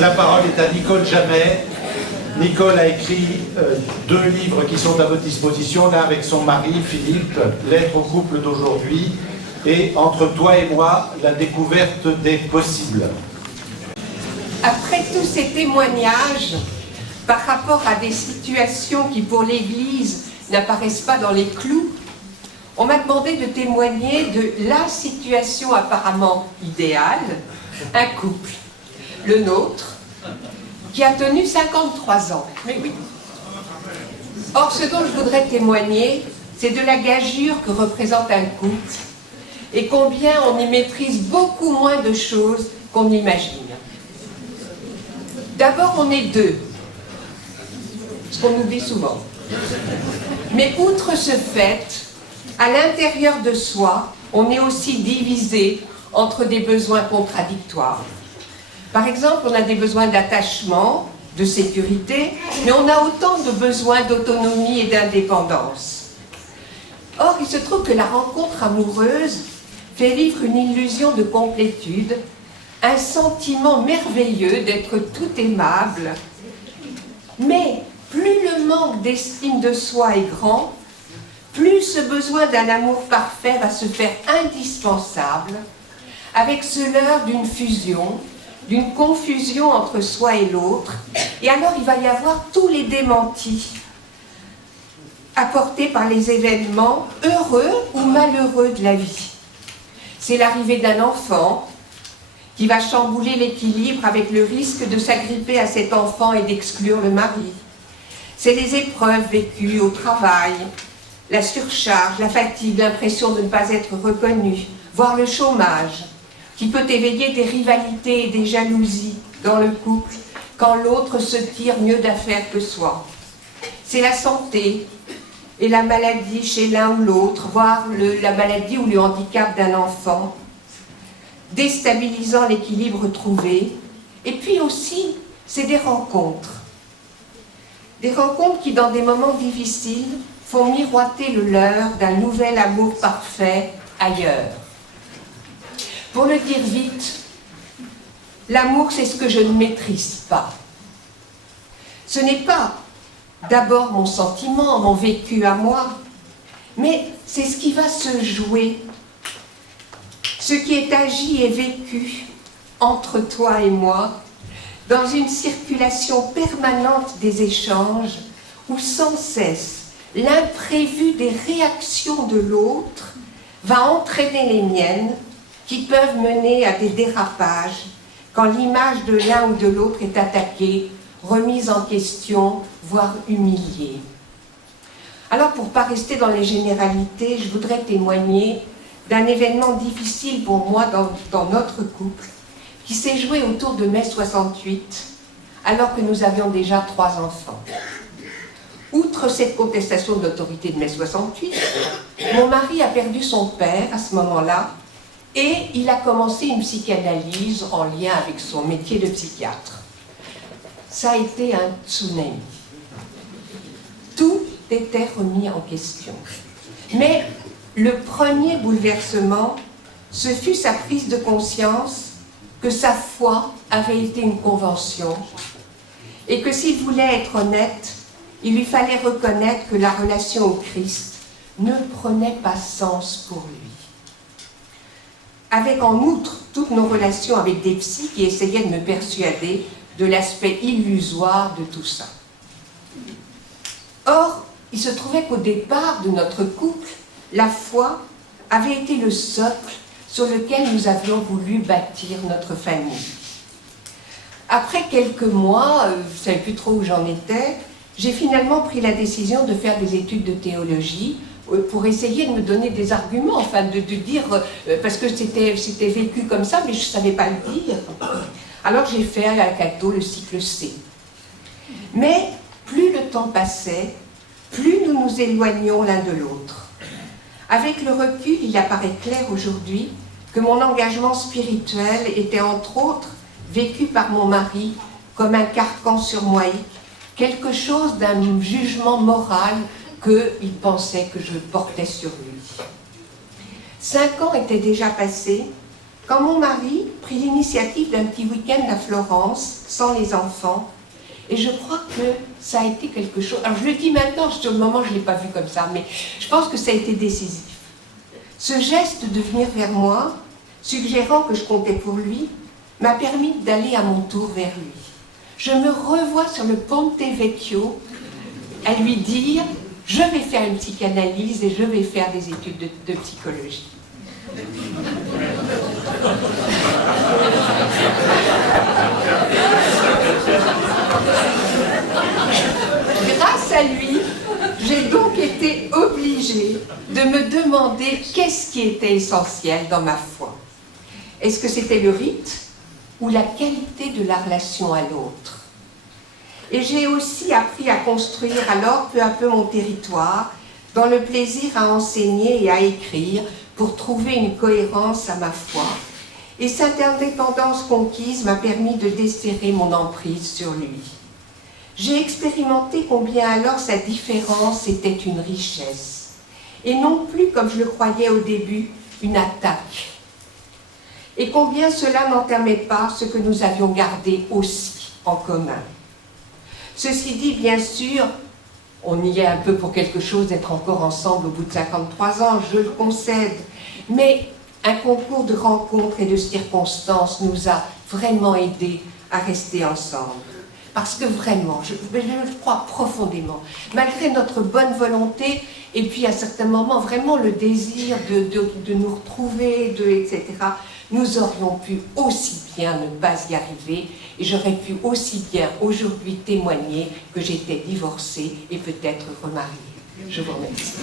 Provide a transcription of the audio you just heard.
La parole est à Nicole Jamet. Nicole a écrit 2 livres qui sont à votre disposition, l'un avec son mari, Philippe, Lettre au couple d'aujourd'hui, et Entre toi et moi, la découverte des possibles. Après tous ces témoignages, par rapport à des situations qui pour l'Église n'apparaissent pas dans les clous, on m'a demandé de témoigner de la situation apparemment idéale, un couple, le nôtre, qui a tenu 53 ans. Mais oui. Or, ce dont je voudrais témoigner, c'est de la gageure que représente un couple et combien on y maîtrise beaucoup moins de choses qu'on imagine. D'abord, on est 2, ce qu'on oublie souvent. Mais outre ce fait, à l'intérieur de soi, on est aussi divisé entre des besoins contradictoires. Par exemple, on a des besoins d'attachement, de sécurité, mais on a autant de besoins d'autonomie et d'indépendance. Or, il se trouve que la rencontre amoureuse fait vivre une illusion de complétude, un sentiment merveilleux d'être tout aimable, mais plus le manque d'estime de soi est grand, plus ce besoin d'un amour parfait va se faire indispensable, avec ce leurre d'une fusion, d'une confusion entre soi et l'autre, et alors il va y avoir tous les démentis apportés par les événements heureux ou malheureux de la vie. C'est l'arrivée d'un enfant qui va chambouler l'équilibre avec le risque de s'agripper à cet enfant et d'exclure le mari. C'est les épreuves vécues au travail, la surcharge, la fatigue, l'impression de ne pas être reconnu, voire le chômage, qui peut éveiller des rivalités et des jalousies dans le couple quand l'autre se tire mieux d'affaire que soi. C'est la santé et la maladie chez l'un ou l'autre, voire la maladie ou le handicap d'un enfant, déstabilisant l'équilibre trouvé. Et puis aussi, c'est des rencontres. Des rencontres qui, dans des moments difficiles, font miroiter le leurre d'un nouvel amour parfait ailleurs. Pour le dire vite, l'amour, c'est ce que je ne maîtrise pas. Ce n'est pas d'abord mon sentiment, mon vécu à moi, mais c'est ce qui va se jouer, ce qui est agi et vécu entre toi et moi, dans une circulation permanente des échanges, où sans cesse l'imprévu des réactions de l'autre va entraîner les miennes, qui peuvent mener à des dérapages quand l'image de l'un ou de l'autre est attaquée, remise en question, voire humiliée. Alors, pour ne pas rester dans les généralités, je voudrais témoigner d'un événement difficile pour moi dans notre couple, qui s'est joué autour de mai 68, alors que nous avions déjà 3 enfants. Outre cette contestation de l'autorité de mai 68, mon mari a perdu son père à ce moment-là, et il a commencé une psychanalyse en lien avec son métier de psychiatre. Ça a été un tsunami. Tout était remis en question. Mais le premier bouleversement, ce fut sa prise de conscience que sa foi avait été une convention et que s'il voulait être honnête, il lui fallait reconnaître que la relation au Christ ne prenait pas sens pour lui. Avec en outre toutes nos relations avec des psys qui essayaient de me persuader de l'aspect illusoire de tout ça. Or, il se trouvait qu'au départ de notre couple, la foi avait été le socle sur lequel nous avions voulu bâtir notre famille. Après quelques mois, je ne savais plus trop où j'en étais, j'ai finalement pris la décision de faire des études de théologie pour essayer de me donner des arguments, enfin de dire, parce que c'était vécu comme ça, mais je ne savais pas le dire. Alors j'ai fait à Cato le cycle C. Mais plus le temps passait, plus nous nous éloignions l'un de l'autre. Avec le recul, il apparaît clair aujourd'hui que mon engagement spirituel était entre autres vécu par mon mari comme un carcan sur moi, quelque chose d'un jugement moral qu'il pensait que je portais sur lui. 5 ans étaient déjà passés quand mon mari prit l'initiative d'un petit week-end à Florence, sans les enfants, et je crois que ça a été quelque chose... Alors je le dis maintenant, sur le moment je ne l'ai pas vu comme ça, mais je pense que ça a été décisif. Ce geste de venir vers moi, suggérant que je comptais pour lui, m'a permis d'aller à mon tour vers lui. Je me revois sur le Ponte Vecchio à lui dire « Je vais faire une psychanalyse et je vais faire des études de psychologie. » Grâce à lui, j'ai donc été obligée de me demander qu'est-ce qui était essentiel dans ma foi. Est-ce que c'était le rite ou la qualité de la relation à l'autre? Et j'ai aussi appris à construire alors peu à peu mon territoire, dans le plaisir à enseigner et à écrire pour trouver une cohérence à ma foi. Et cette indépendance conquise m'a permis de desserrer mon emprise sur lui. J'ai expérimenté combien alors sa différence était une richesse, et non plus, comme je le croyais au début, une attaque. Et combien cela n'entamait pas ce que nous avions gardé aussi en commun. Ceci dit, bien sûr, on y est un peu pour quelque chose d'être encore ensemble au bout de 53 ans, je le concède, mais un concours de rencontres et de circonstances nous a vraiment aidés à rester ensemble. Parce que vraiment, je le crois profondément, malgré notre bonne volonté, et puis à certains moments, vraiment le désir de nous retrouver, etc., nous aurions pu aussi bien ne pas y arriver, et j'aurais pu aussi bien aujourd'hui témoigner que j'étais divorcée et peut-être remariée. Je vous remercie.